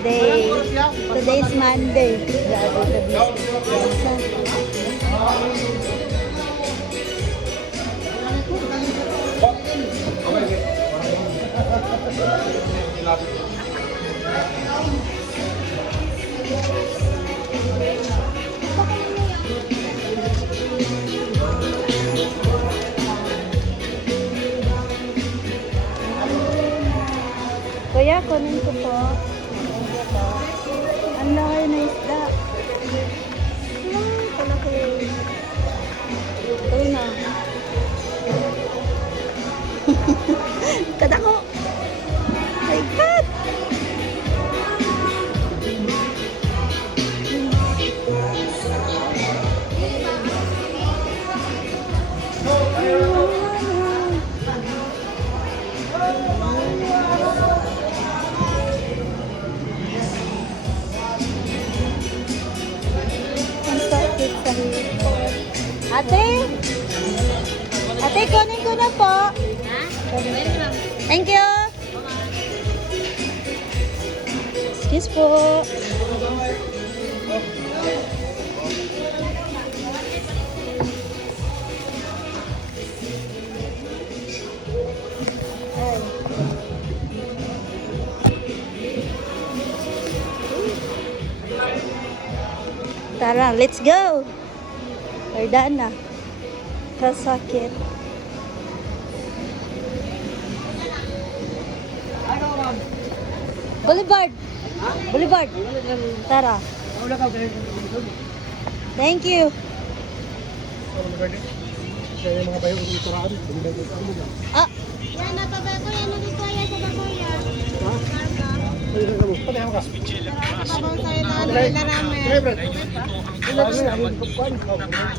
Friday. Today is Monday. Kuya, kunin ko po. Ang laki na isda. Palaki. Ito na. Kadako! My God! Ate? Ate, kunin ko na po. Thank you. Excuse po. Tara, let's go. Verdad na. Kasakit. Boulevard. Boulevard. Tara. Thank you. Ah. Yan, napabay ko yan. Nandito yan sa baboya. Kapag sa'yo na nila namin.